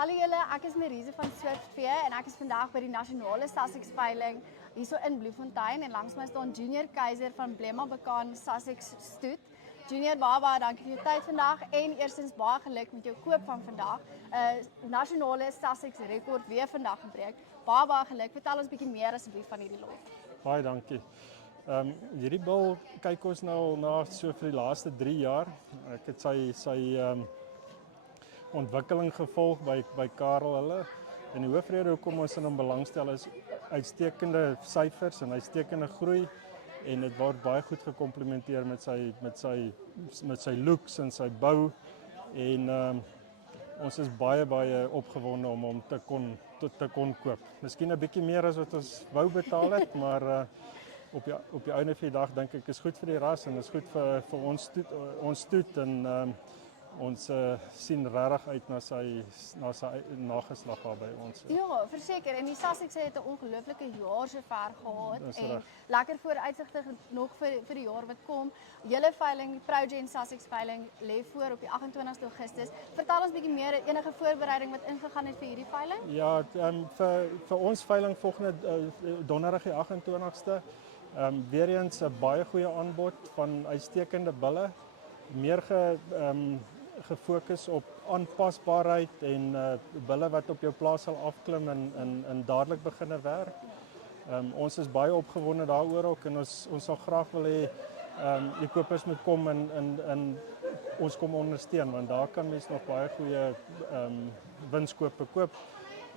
Hallo julle, ek is Marise van Swift-Vee en ek is vandag by die nasionale Sussex veiling hierso in Bloemfontein en langs my staan Junior Keiser van Blema Bekaan Sussex Stoet. Junior, baie dankie vir jou tyd vandag en eerstens baie geluk met jou koop van vandag. Nasionale Sussex rekord weer vandag gebreek. Baie geluk. Vertel ons bietjie meer asseblief van hierdie lot. Baie dankie. Hierdie bil kyk ons nou al na so vir die laaste 3 jaar. Ek het sy ontwikkeling gevolg by Karel hulle. En die hoofrede hoekom ons in hom belangstel is uitstekende syfers en uitstekende groei en dit word baie goed gekomplementeer met sy looks en sy bou en ons is baie opgewonde om hom te kon koop. Miskien 'n bietjie meer as wat ons wou betaal het, maar op die einde van die dag dink ek is goed vir die ras en is goed vir ons stoet en ons sien regtig uit na sy nageslag daar by ons. Ja, verseker. En die Sussex het 'n ongelooflike jaar sover gehad en lekker vooruitsigte nog vir die jaar wat kom. Julle veiling, die Progen Sussex veiling lê voor op die 28ste Augustus. Vertel ons bietjie meer enige voorbereiding wat ingegaan het vir hierdie veiling? Ja, vir ons veiling volgende donderdag die 28ste. Weer eens 'n baie goeie aanbod van uitstekende bulle. Meer gefokus op aanpasbaarheid en bulle wat op jou plaas sal afklim en dadelik beginne werk. Ons is baie opgewonde daaroor ook en ons sal graag wil hê die kopers moet kom en ons kom ondersteun want daar kan mens nog baie goeie winskope koop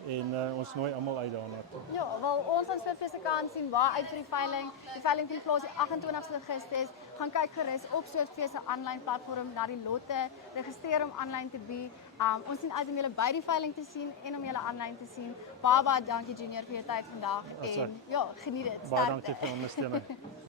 en ons nooi almal uit daarna toe. Ja, wel ons aan Swift-Vee se kant sien baie uit vir die veiling. Die veiling vind plaas die 28ste Augustus. Gaan kyk gerus op Swift-Vee se aanlyn platform na die lotte, registreer om aanlyn te bied. Ons sien uit om julle by die veiling te sien en om julle aanlyn te sien. Baie dankie Junior vir jou tyd vandag en ja, geniet dit. Baie dankie vir die ondersteuning.